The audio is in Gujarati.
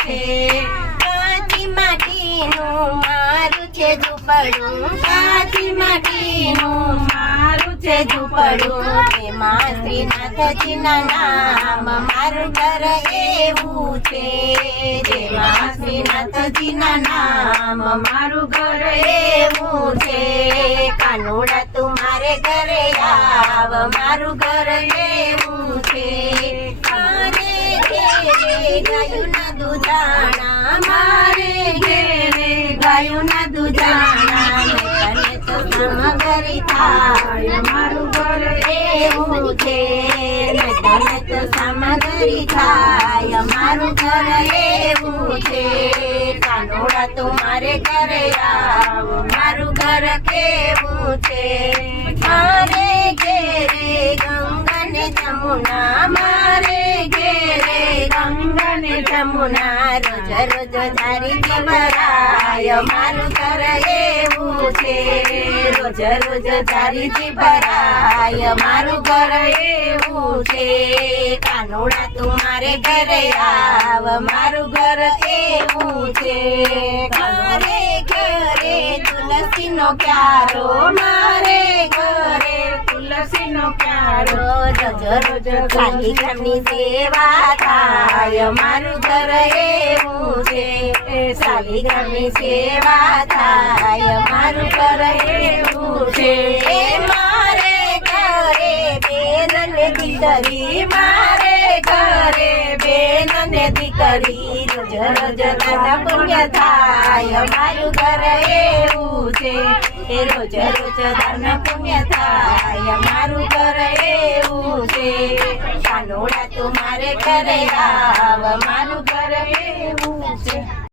છે કાચી માટીનું મારું છે ઝૂંપડું કાચી માટીનું મારું છે ઝૂંપડું તેમાં શ્રીનાથજીના નામ મારું ઘર એવું છે તેમાં શ્રીનાથજીના નામ મારું ઘર એવું છે કાનુડા તું મારે ઘરે આવ મારું ઘર એવું છે મારે ઘેરે ગાયુંના દૂધાણા મારે ઘેરે ગાયુંના દૂધાણા તને તો સામગ્રી થાય મારું ઘર એવું છે તને તો સામગ્રી થાય મારું ઘર એવું છે કાનોડા તો મારે ઘરે આવ મારું ઘર કેવું છે મારે ઘેરે ગંગા ને જમુના મારે ઘેરે ગંગા ને જમુના રોજ રોજ ધારી ભરાય મારું ઘર એવું છે રોજ રોજ ધારી ભરાય મારું ઘર એવું છે કાનોડા તું મારે ઘરે આવ મારું ઘર એવું છે મારે ઘરે તુલસીનો ક્યારો મારે ઘરે તુલસીનો ક્યારો રોજ રોજ ખાલી ઘરની સેવા થાય મારું ઘર એવું છે ખાલી ઘરની સેવા થાય મારું ઘર એવું છે મારે ઘરે બેન ને દીકરી મારે ઘરે બેન ને દીકરી રોજ રોજ ધન પુણ્ય થાય મારું ઘર એવું છે રોજ રોજ ધન પુણ્ય થાય મારું ઘર એવું છે કાનોડા તું મારે ઘરે આવ મારું ઘર એવું છે।